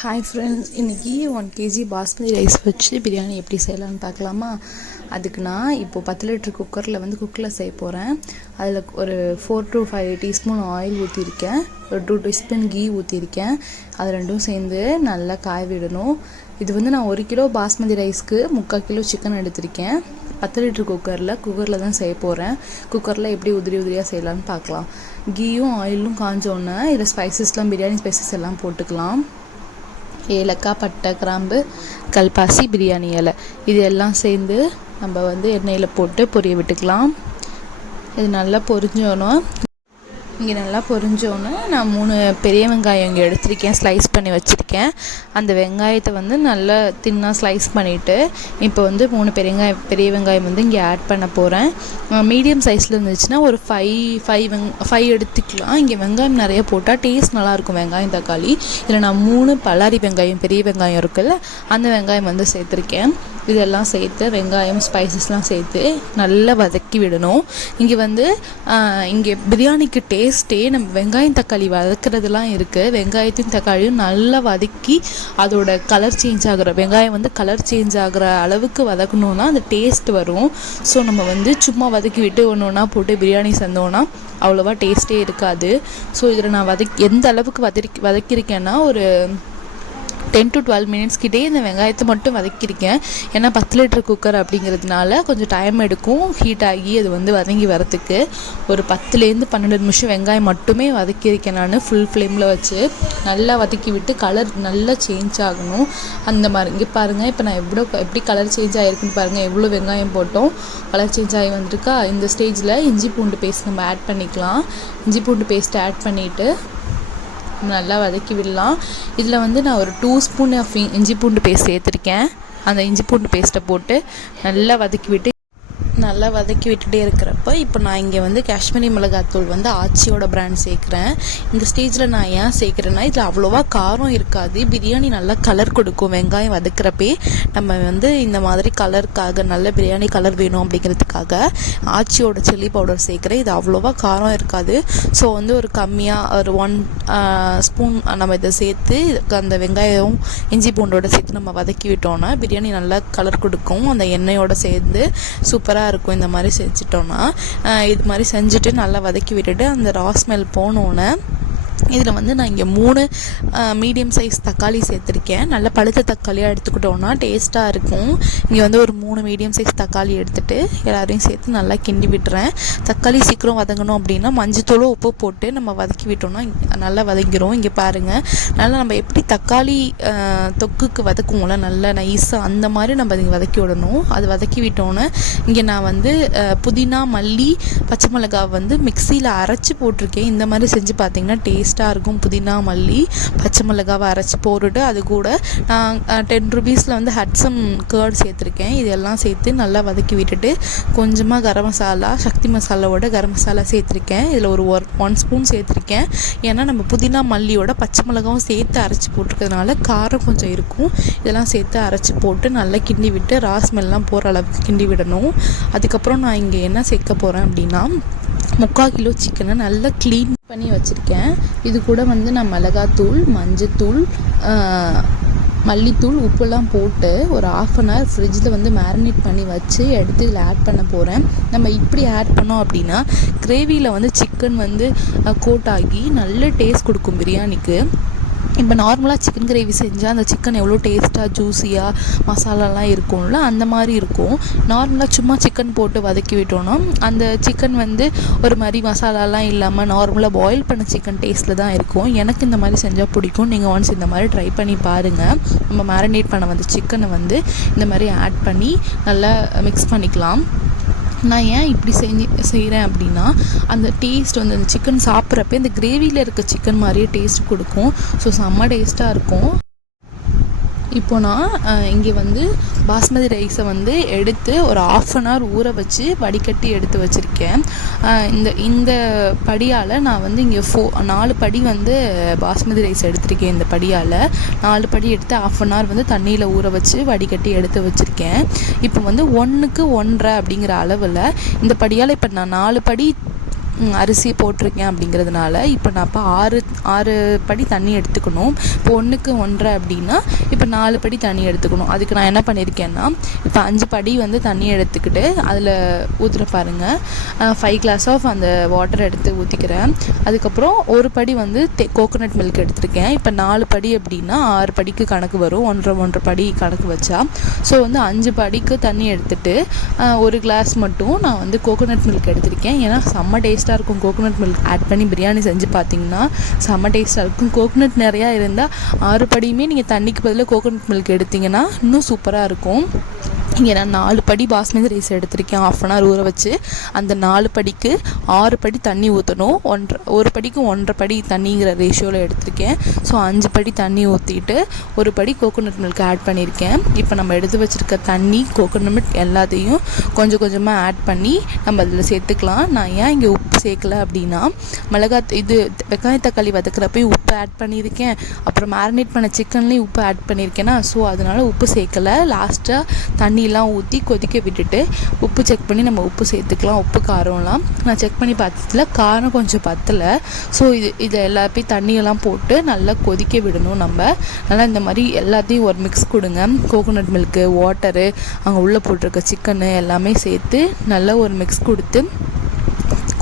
Hi friends, இன்றைக்கி 1 kg basmati rice வச்சு பிரியாணி எப்படி செய்யலான்னு பார்க்கலாமா? அதுக்கு நான் இப்போது 10 லிட்டர் குக்கரில் குக்கில் செய்ய போகிறேன். அதில் ஒரு 4 to 5 டீஸ்பூன் ஆயில் ஊற்றிருக்கேன், ஒரு 2 டீஸ்பூன் கீ ஊற்றிருக்கேன். அது ரெண்டும் சேர்ந்து நல்லா காய விடணும். இது நான் 1 கிலோ பாஸ்மதி ரைஸ்க்கு 3/4 கிலோ சிக்கன் எடுத்திருக்கேன். 10 லிட்டர் குக்கரில் தான் செய்ய போகிறேன். குக்கரில் எப்படி உதிரியாக செய்யலான்னு பார்க்கலாம். கீயும் ஆயிலும் காஞ்சோன்னே இதில் ஸ்பைசஸ்லாம், பிரியாணி ஸ்பைசஸ் எல்லாம் போட்டுக்கலாம். ஏலக்காய், பட்டை, கிராம்பு, கல்பாசி, பிரியாணி இலை, இது எல்லாம் சேர்ந்து நம்ம எண்ணெயில் போட்டு பொரிய விட்டுக்கலாம். இது நல்லா பொரிஞ்சோணும். இங்கே நல்லா பொரிஞ்சோன்னு நான் 3 பெரிய வெங்காயம் இங்கே எடுத்திருக்கேன், ஸ்லைஸ் பண்ணி வச்சுருக்கேன். அந்த வெங்காயத்தை நல்லா தின்னாக ஸ்லைஸ் பண்ணிவிட்டு இப்போ 3 பெரிய வெங்காயம் இங்கே ஆட் பண்ண போகிறேன். மீடியம் சைஸில் இருந்துச்சுன்னா ஒரு 5 எடுத்துக்கலாம். இங்கே வெங்காயம் நிறைய போட்டால் டேஸ்ட் நல்லாயிருக்கும், வெங்காயம் தக்காளி. இதில் நான் 3 பல்லாரி வெங்காயம், பெரிய வெங்காயம் இருக்குல்ல, அந்த வெங்காயம் சேர்த்துருக்கேன். இதெல்லாம் சேர்த்து வெங்காயம் ஸ்பைசஸ்லாம் சேர்த்து நல்லா வதக்கி விடணும். இங்கே பிரியாணிக்கு டேஸ்ட்டே நம்ம வெங்காயம் தக்காளி வதக்கிறதுலாம் இருக்குது. வெங்காயத்தையும் தக்காளியும் நல்லா வதக்கி அதோட கலர் சேஞ்ச் ஆகிற, வெங்காயம் கலர் சேஞ்ச் ஆகிற அளவுக்கு வதக்கணுன்னா அந்த டேஸ்ட் வரும். ஸோ நம்ம சும்மா வதக்கி விட்டு ஒன்று ஒன்றா போட்டு பிரியாணி செஞ்சோன்னா அவ்வளோவா டேஸ்ட்டே இருக்காது. ஸோ இதில் நான் எந்த அளவுக்கு வதக்கியிருக்கேன்னா ஒரு 10 to 12 மினிட்ஸ் கிட்டே இந்த வெங்காயத்தை மட்டும் வதக்கியிருக்கேன். ஏன்னா 10 லிட்டர் குக்கர் அப்படிங்கிறதுனால கொஞ்சம் டைம் எடுக்கும் ஹீட் ஆகி அது வதங்கி வரத்துக்கு. ஒரு 10லேருந்து 12 நிமிஷம் வெங்காயம் மட்டுமே வதக்கியிருக்கேன் நான், ஃபுல் ஃப்ளேமில் வச்சு நல்லா வதக்கி விட்டு கலர் நல்லா சேஞ்ச் ஆகணும். அந்த மாதிரி இங்கே பாருங்கள், இப்போ நான் எப்படி கலர் சேஞ்ச் ஆகிருக்குன்னு பாருங்கள். எவ்வளோ வெங்காயம் போட்டோம், கலர் சேஞ்ச் ஆகி வந்திருக்கா. இந்த ஸ்டேஜில் இஞ்சி பூண்டு பேஸ்ட் நம்ம ஆட் பண்ணிக்கலாம். இஞ்சி பூண்டு பேஸ்ட் ஆட் பண்ணிவிட்டு நல்லா வதக்கி விடலாம். இதில் நான் ஒரு 2 ஸ்பூன் இஞ்சி பூண்டு பேஸ்ட் சேர்த்துருக்கேன். அந்த இஞ்சி பூண்டு பேஸ்ட்டை போட்டு நல்லா வதக்கி விட்டுட்டே இருக்கிறப்ப இப்போ நான் இங்கே காஷ்மீரி மிளகாத்தூள் ஆச்சியோட பிராண்ட் சேர்க்குறேன். இந்த ஸ்டேஜில் நான் ஏன் சேர்க்குறேன்னா, இதில் அவ்வளோவா காரம் இருக்காது, பிரியாணி நல்லா கலர் கொடுக்கும். வெங்காயம் வதக்கிறப்பே நம்ம இந்த மாதிரி கலருக்காக, நல்ல பிரியாணி கலர் வேணும் அப்படிங்கிறதுக்காக ஆச்சியோட சில்லி பவுடர் சேர்க்குறேன். இது அவ்வளோவா காரம் இருக்காது. ஸோ ஒரு கம்மியாக ஒரு 1 ஸ்பூன் நம்ம இதை சேர்த்து அந்த வெங்காயம் இஞ்சி பூண்டோட சேர்த்து நம்ம வதக்கி விட்டோன்னா பிரியாணி நல்லா கலர் கொடுக்கும். அந்த எண்ணெயோட சேர்ந்து சூப்பராக இருக்கும். இந்த மாதிரி செஞ்சிட்டோன்னா, இது மாதிரி செஞ்சுட்டு நல்லா வதக்கி விட்டுட்டு அந்த ரா ஸ்மெல் போனோன்னே இதில் நான் இங்கே 3 மீடியம் சைஸ் தக்காளி சேர்த்துருக்கேன். நல்லா பழுத்த தக்காளியாக எடுத்துக்கிட்டோன்னா டேஸ்ட்டாக இருக்கும். இங்கே ஒரு 3 மீடியம் சைஸ் தக்காளி எடுத்துகிட்டு எல்லாரையும் சேர்த்து நல்லா கிண்டி விட்டுறேன். தக்காளி சீக்கிரம் வதங்கணும் அப்படின்னா மஞ்சத்தூளும் உப்பு போட்டு நம்ம வதக்கி விட்டோம்னா நல்லா வதங்கிடும். இங்கே பாருங்கள், நல்லா நம்ம எப்படி தக்காளி தொக்குக்கு வதக்குவோம்ல நல்லா நைஸாக, அந்த மாதிரி நம்ம இங்கே வதக்கி விடணும். அது வதக்கி விட்டோன்னே இங்கே நான் புதினா, மல்லி, பச்சை மிளகாய் மிக்சியில் அரைச்சி போட்டிருக்கேன். இந்த மாதிரி செஞ்சு பார்த்தீங்கன்னா டேஸ்ட்டாக இருக்கும். புதினா, மல்லி, பச்சை மிளகாவை அரைச்சி போட்டுட்டு அது கூட நான் 10 ரூபீஸில் ஹட்சம் கேர்ட் சேர்த்துருக்கேன். இதெல்லாம் சேர்த்து நல்லா வதக்கி விட்டுட்டு கொஞ்சமாக கரம் மசாலா, சக்தி மசாலாவோட கரம் மசாலா சேர்த்துருக்கேன். இதில் ஒரு 1 ஸ்பூன் சேர்த்துருக்கேன். ஏன்னா நம்ம புதினா, மல்லியோட பச்சை மிளகாவும் சேர்த்து அரைச்சி போட்டிருக்கிறதுனால காரம் கொஞ்சம் இருக்கும். இதெல்லாம் சேர்த்து அரைச்சி போட்டு நல்லா கிண்டி விட்டு ரா ஸ்மெல்லாம் போகிற அளவுக்கு கிண்டி விடணும். அதுக்கப்புறம் நான் இங்கே என்ன சேர்க்க போகிறேன் அப்படின்னா, 3/4 கிலோ சிக்கனை நல்லா க்ளீன் பண்ணி வச்சுருக்கேன். இது கூட நான் மிளகாத்தூள், மஞ்சத்தூள், மல்லித்தூள், உப்புலாம் போட்டு ஒரு 1/2 hour ஃப்ரிட்ஜில் மேரினேட் பண்ணி வச்சு எடுத்து இதில் ஆட் பண்ண போகிறேன். நம்ம இப்படி ஆட் பண்ணோம் அப்படின்னா கிரேவியில் சிக்கன் கோட் ஆகி நல்ல டேஸ்ட் கொடுக்கும் பிரியாணிக்கு. இப்போ நார்மலாக சிக்கன் கிரேவி செஞ்சால் அந்த சிக்கன் எவ்வளோ டேஸ்ட்டாக, ஜூஸியாக, மசாலாலாம் இருக்கும்ல, அந்த மாதிரி இருக்கும். நார்மலாக சும்மா சிக்கன் போட்டு வதக்கி விட்டோன்னா அந்த சிக்கன் ஒரு மாதிரி மசாலாலாம் இல்லாமல் நார்மலாக பாயில் பண்ண சிக்கன் டேஸ்ட்டில் தான் இருக்கும். எனக்கு இந்த மாதிரி செஞ்சால் பிடிக்கும். நீங்கள் ஒன்ஸ் இந்த மாதிரி ட்ரை பண்ணி பாருங்கள். நம்ம மேரினேட் பண்ண சிக்கனை இந்த மாதிரி ஆட் பண்ணி நல்லா மிக்ஸ் பண்ணிக்கலாம். நான் ஏன் இப்படி செய்கிறேன் அப்படின்னா, அந்த டேஸ்ட் அந்த சிக்கன் சாப்பிட்றப்ப இந்த கிரேவியில் இருக்க சிக்கன் மாதிரியே டேஸ்ட் கொடுக்கும். ஸோ செம்ம டேஸ்ட்டாக இருக்கும். இப்போ நான் இங்கே பாஸ்மதி ரைஸை எடுத்து ஒரு 1/2 hour ஊற வச்சு வடிகட்டி எடுத்து வச்சுருக்கேன். இந்த படியால் நான் இங்கே 4 படி பாஸ்மதி ரைஸ் எடுத்திருக்கேன். இந்த படியால் 4 படி எடுத்து 1/2 hour தண்ணியில் ஊற வச்சு வடிகட்டி எடுத்து வச்சுருக்கேன். இப்போ 1க்கு 1.5 அப்படிங்கிற அளவில் இந்த படியால் இப்போ நான் 4 படி அரிசி போட்டிருக்கேன் அப்படிங்கிறதுனால இப்போ நான் இப்போ 6 படி தண்ணி எடுத்துக்கணும். இப்போ 1க்கு 1.5 அப்படின்னா இப்போ 4 படி தண்ணி எடுத்துக்கணும். அதுக்கு நான் என்ன பண்ணியிருக்கேன்னா இப்போ 5 படி வந்து தண்ணி எடுத்துக்கிட்டு அதில் ஊற்றுற பாருங்கள். 5 கிளாஸ் ஆஃப் அந்த வாட்டர் எடுத்து ஊற்றிக்கிறேன். அதுக்கப்புறம் 1 படி வந்து கோகோனட் மில்க் எடுத்திருக்கேன். இப்போ 4 படி அப்படின்னா 6 படிக்கு கணக்கு வரும், 1.5 படி கணக்கு வச்சா. ஸோ வந்து 5 படிக்கு தண்ணி எடுத்துகிட்டு 1 கிளாஸ் மட்டும் நான் வந்து கோகோனட் மில்க் எடுத்திருக்கேன். ஏன்னா செம்ம டேஸ்ட்டாக இருக்கும். கோகோனட் மில்க் ஆட் பண்ணி பிரியாணி செஞ்சு பார்த்தீங்கன்னா செம்ம டேஸ்ட்டாக இருக்கும். கோகோனட் நிறையா இருந்தால் 6 படியுமே நீங்கள் தண்ணிக்கு பதிலாக கோகோனட் மில்க் எடுத்திங்கன்னா இன்னும் சூப்பராக இருக்கும். இங்கே நான் 4 படி பாஸ்மதி ரைஸ் எடுத்திருக்கேன். 1/2 hour ஊற வச்சு அந்த 4 படிக்கு 6 படி தண்ணி ஊற்றணும். 1 படிக்கு 1.5 படி தண்ணிங்கிற ரேஷியோவில் எடுத்திருக்கேன். ஸோ 5 படி தண்ணி ஊற்றிட்டு 1 படி கோகோனட் மில்க் ஆட் பண்ணியிருக்கேன். இப்போ நம்ம எடுத்து வச்சுருக்க தண்ணி, கோகோனட் மில்க் எல்லாத்தையும் கொஞ்சம் கொஞ்சமாக ஆட் பண்ணி நம்ம அதில் சேர்த்துக்கலாம். நான் ஏன் இங்கே உப்பு சேர்க்கலை அப்படின்னா வெங்காய தக்காளி வதக்கிறப்ப உப்பு ஆட் பண்ணியிருக்கேன். அப்புறம் மேரினேட் பண்ண சிக்கன்லேயும் உப்பு ஆட் பண்ணியிருக்கேன்னா ஸோ அதனால் உப்பு சேர்க்கலை. லாஸ்ட்டாக தண்ணியெலாம் ஊற்றி கொதிக்க விட்டுட்டு உப்பு செக் பண்ணி நம்ம உப்பு சேர்த்துக்கலாம். உப்பு காரம்லாம் நான் செக் பண்ணி பார்த்ததுல காரம் கொஞ்சம் பத்தலை. ஸோ இதை எல்லாத்தையும் தண்ணியெல்லாம் போட்டு நல்லா கொதிக்க விடணும். நம்ம நல்லா இந்த மாதிரி எல்லாத்தையும் ஒரு மிக்ஸ் கொடுங்க. கோகோனட் மில்க்கு, வாட்டரு, அங்கே உள்ளே போட்டிருக்க சிக்கனு எல்லாமே சேர்த்து நல்லா ஒரு மிக்ஸ் கொடுத்து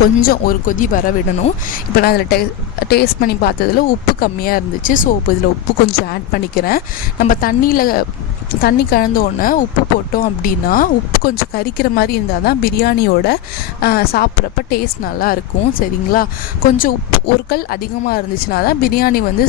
கொஞ்சம் ஒரு கொதி வர விடணும். இப்போ நான் அதில் டேஸ்ட் பண்ணி பார்த்ததில் உப்பு கம்மியாக இருந்துச்சு. ஸோ இப்போ இதில் உப்பு கொஞ்சம் ஆட் பண்ணிக்கிறேன். நம்ம தண்ணி கலந்தோடனே உப்பு போட்டோம் அப்படின்னா உப்பு கொஞ்சம் கரிக்கிற மாதிரி இருந்தால் தான் பிரியாணியோட சாப்பிட்றப்ப டேஸ்ட் நல்லாயிருக்கும். சரிங்களா? கொஞ்சம் உப்பு ஒரு கல் அதிகமாக இருந்துச்சுன்னா தான் பிரியாணி வந்து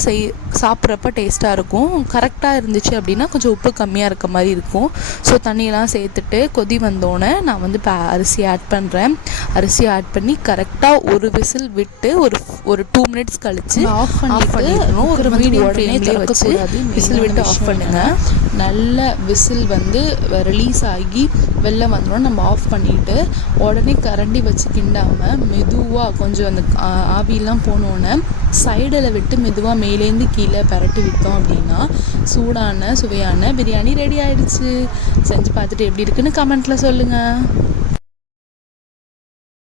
சாப்பிட்றப்ப டேஸ்ட்டாக இருக்கும். கரெக்டாக இருந்துச்சு அப்படின்னா கொஞ்சம் உப்பு கம்மியாக இருக்க மாதிரி இருக்கும். ஸோ தண்ணியெல்லாம் சேர்த்துட்டு கொதி வந்தோடனே நான் வந்து இப்போ அரிசி ஆட் பண்ணுறேன். அரிசி ஆட் பண்ணி கரெக்டாக ஒரு விசில் விட்டு ஒரு 2 minutes கழித்து ஆஃப் பண்ணிடணும். ஒரு மீடியம் ஃப்ளேம்லேயே வச்சு விசில் விட்டு ஆஃப் பண்ணுங்கள். நல்ல விசில் வந்து ரிலீஸ் ஆகி வெளில வந்தோன்னா நம்ம ஆஃப் பண்ணிவிட்டு உடனே கரண்டி வச்சு கிண்டாமல் மெதுவாக கொஞ்சம் அந்த ஆவியெல்லாம் போனோன்னே சைடில் விட்டு மெதுவாக மேலேருந்து கீழே பரட்டி விட்டோம் அப்படின்னா சுவையான பிரியாணி ரெடி ஆகிடுச்சு. செஞ்சு பார்த்துட்டு எப்படி இருக்குன்னு கமெண்ட்டில் சொல்லுங்கள்.